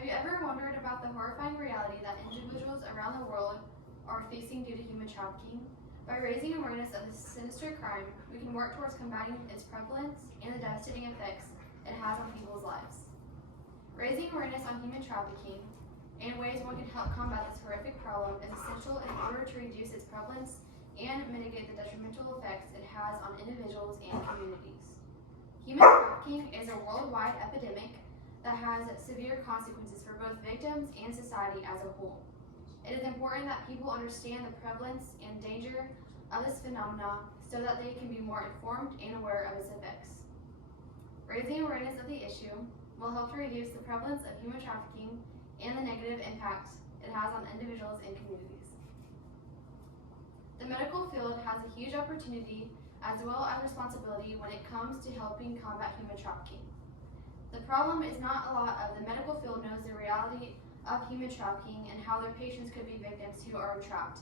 Have you ever wondered about the horrifying reality that individuals around the world are facing due to human trafficking? By raising awareness of this sinister crime, we can work towards combating its prevalence and the devastating effects it has on people's lives. Raising awareness on human trafficking and ways one can help combat this horrific problem is essential in order to reduce its prevalence and mitigate the detrimental effects it has on individuals and communities. Human trafficking is a worldwide epidemic that has severe consequences for both victims and society as a whole. It is important that people understand the prevalence and danger of this phenomenon so that they can be more informed and aware of its effects. Raising awareness of the issue will help to reduce the prevalence of human trafficking and the negative impact it has on individuals and communities. The medical field has a huge opportunity as well as responsibility when it comes to helping combat human trafficking. The problem is not a lot of the medical field knows the reality of human trafficking and how their patients could be victims who are entrapped.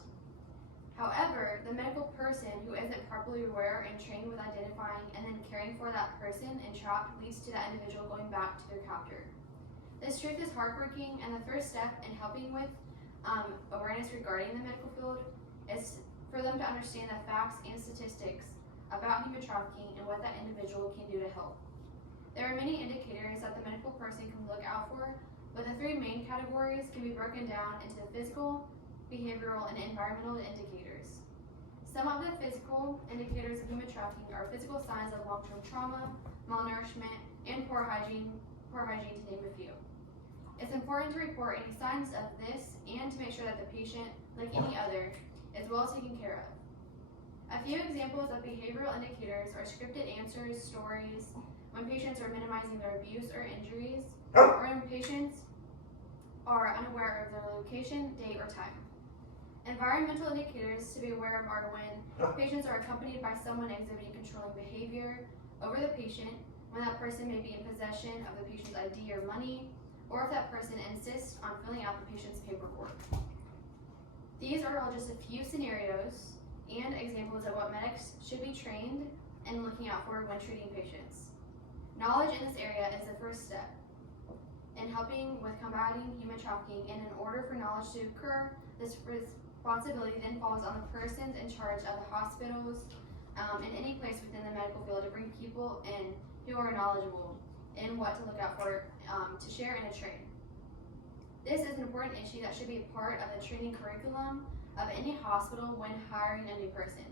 However, the medical person who isn't properly aware and trained with identifying and then caring for that person entrapped leads to that individual going back to their captor. This truth is heartbreaking, and the first step in helping with awareness regarding the medical field is for them to understand the facts and statistics about human trafficking and what that individual can do to help. There are many indicators that the medical person can look out for, but the three main categories can be broken down into the physical, behavioral, and environmental indicators. Some of the physical indicators of human trafficking are physical signs of long-term trauma, malnourishment, and poor hygiene to name a few. It's important to report any signs of this and to make sure that the patient, like any other, is well taken care of. A few examples of behavioral indicators are scripted answers, stories, when patients are minimizing their abuse or injuries, or when patients are unaware of their location, date, or time. Environmental indicators to be aware of are when patients are accompanied by someone exhibiting controlling behavior over the patient, when that person may be in possession of the patient's ID or money, or if that person insists on filling out the patient's paperwork. These are all just a few scenarios and examples of what medics should be trained and looking out for when treating patients. Knowledge in this area is the first step in helping with combating human trafficking, and in order for knowledge to occur, this responsibility then falls on the persons in charge of the hospitals and any place within the medical field to bring people in who are knowledgeable in what to look out for to share and to train. This is an important issue that should be a part of the training curriculum of any hospital when hiring a new person.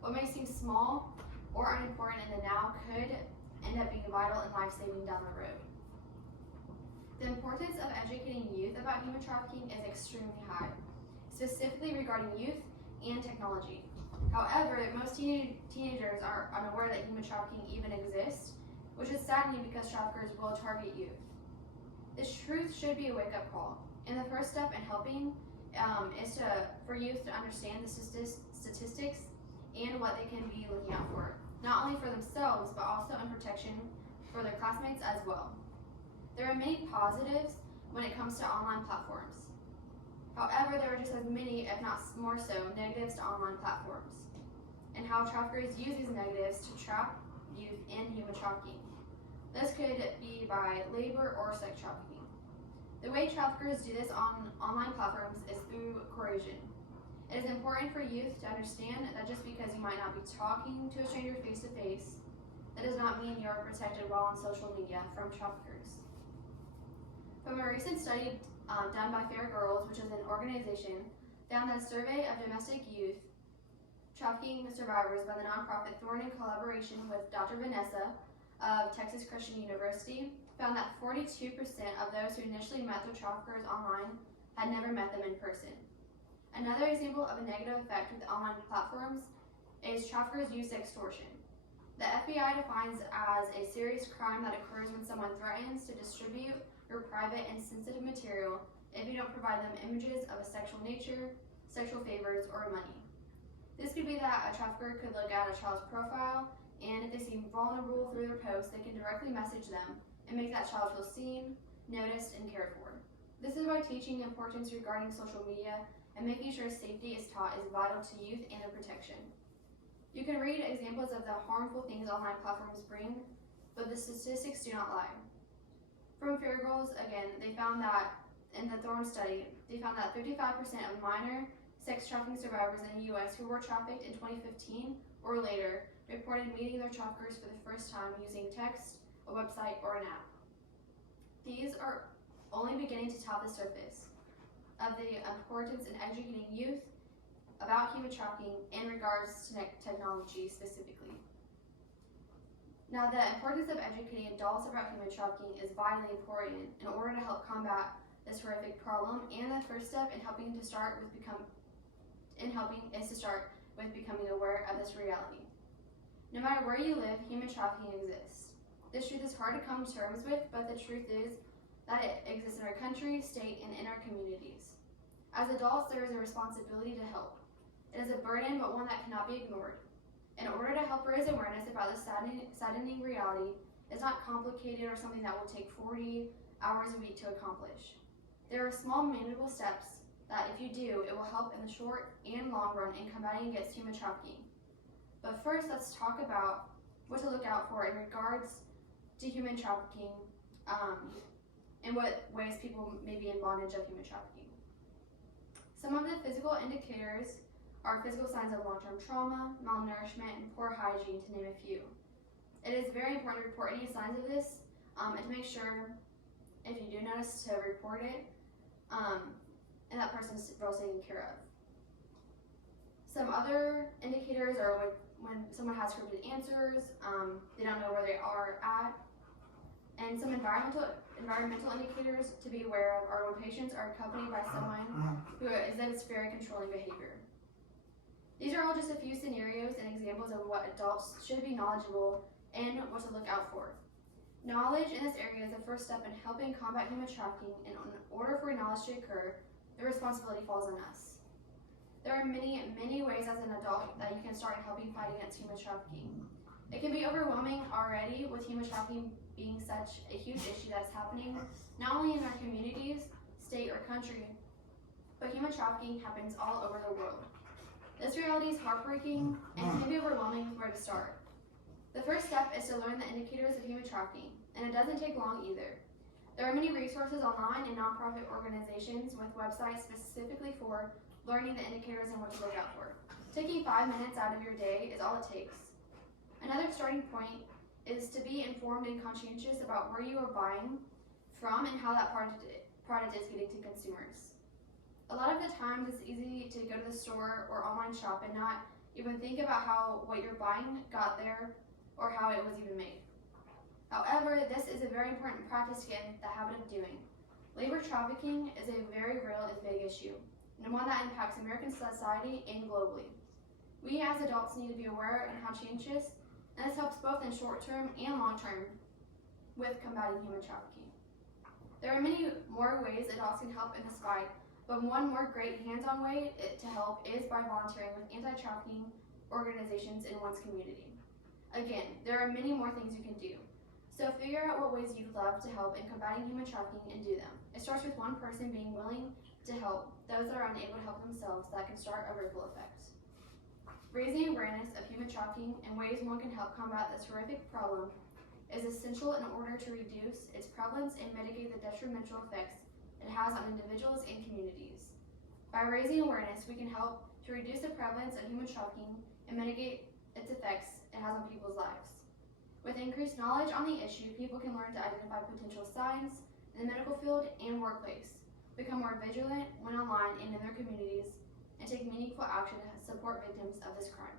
What may seem small or unimportant in the now could end up being vital and life-saving down the road. The importance of educating youth about human trafficking is extremely high, specifically regarding youth and technology. However, most teenagers are unaware that human trafficking even exists, which is saddening because traffickers will target youth. This truth should be a wake-up call, and the first step in helping is for youth to understand the statistics and what they can be looking out for, not only for themselves, but also in protection for their classmates as well. There are many positives when it comes to online platforms. However, there are just as many, if not more so, negatives to online platforms, and how traffickers use these negatives to trap youth in human trafficking. This could be by labor or sex trafficking. The way traffickers do this on online platforms is through coercion. It is important for youth to understand that just because you might not be talking to a stranger face to face, that does not mean you are protected while on social media from traffickers. From a recent study done by Fair Girls, which is an organization, found that a survey of domestic youth trafficking survivors by the nonprofit Thorn in collaboration with Dr. Vanessa of Texas Christian University found that 42% of those who initially met their traffickers online had never met them in person. Another example of a negative effect with online platforms is traffickers' use extortion. The FBI defines as a serious crime that occurs when someone threatens to distribute your private and sensitive material if you don't provide them images of a sexual nature, sexual favors, or money. This could be that a trafficker could look at a child's profile, and if they seem vulnerable through their posts, they can directly message them and make that child feel seen, noticed, and cared for. This is why teaching the importance regarding social media and making sure safety is taught is vital to youth and their protection. You can read examples of the harmful things online platforms bring, but the statistics do not lie. From Fair Girls, girls, again, they found that in the Thorn study, they found that 35% of minor sex trafficking survivors in the U.S. who were trafficked in 2015 or later reported meeting their traffickers for the first time using text, a website, or an app. These are only beginning to top the surface of the importance in educating youth about human trafficking in regards to technology specifically. Now, the importance of educating adults about human trafficking is vitally important in order to help combat this horrific problem, and the first step in helping is to start with becoming aware of this reality. No matter where you live, human trafficking exists. This truth is hard to come to terms with, but the truth is that it exists in our country, state, and in our communities. As adults, there is a responsibility to help. It is a burden, but one that cannot be ignored. In order to help raise awareness about this saddening reality, it's not complicated or something that will take 40 hours a week to accomplish. There are small, manageable steps that, if you do, it will help in the short and long run in combating against human trafficking. But first, let's talk about what to look out for in regards to human trafficking and what ways people may be in bondage of human trafficking. Some of the physical indicators are physical signs of long-term trauma, malnourishment, and poor hygiene, to name a few. It is very important to report any signs of this and to make sure, if you do notice, to report it and that person's well taken care of. Some other indicators are when someone has scripted answers, they don't know where they are at, and some environmental indicators to be aware of are when patients are accompanied by someone who exhibits very controlling behavior. These are all just a few scenarios and examples of what adults should be knowledgeable and what to look out for. Knowledge in this area is the first step in helping combat human trafficking, and in order for knowledge to occur, the responsibility falls on us. There are many, many ways as an adult that you can start helping fight against human trafficking. It can be overwhelming already with human trafficking being such a huge issue that's happening not only in our communities, state, or country, but human trafficking happens all over the world. This reality is heartbreaking and can be overwhelming with where to start. The first step is to learn the indicators of human trafficking, and it doesn't take long either. There are many resources online and nonprofit organizations with websites specifically for learning the indicators and what to look out for. Taking 5 minutes out of your day is all it takes. Another starting point is to be informed and conscientious about where you are buying from and how that product is getting to consumers. A lot of the times it's easy to go to the store or online shop and not even think about how what you're buying got there or how it was even made. However, this is a very important practice to get in the habit of doing. Labor trafficking is a very real and big issue, and one that impacts American society and globally. We as adults need to be aware and conscientious, and this helps both in short term and long term with combating human trafficking. There are many more ways adults can help in this fight, but one more great hands-on way to help is by volunteering with anti-trafficking organizations in one's community. Again, there are many more things you can do. So figure out what ways you'd love to help in combating human trafficking and do them. It starts with one person being willing to help those that are unable to help themselves. That can start a ripple effect. Raising awareness of human trafficking and ways one can help combat this horrific problem is essential in order to reduce its prevalence and mitigate the detrimental effects it has on individuals and communities. By raising awareness, we can help to reduce the prevalence of human trafficking and mitigate its effects it has on people's lives. With increased knowledge on the issue, people can learn to identify potential signs in the medical field and workplace, become more vigilant when online and in their communities, and take meaningful action to support victims of this crime.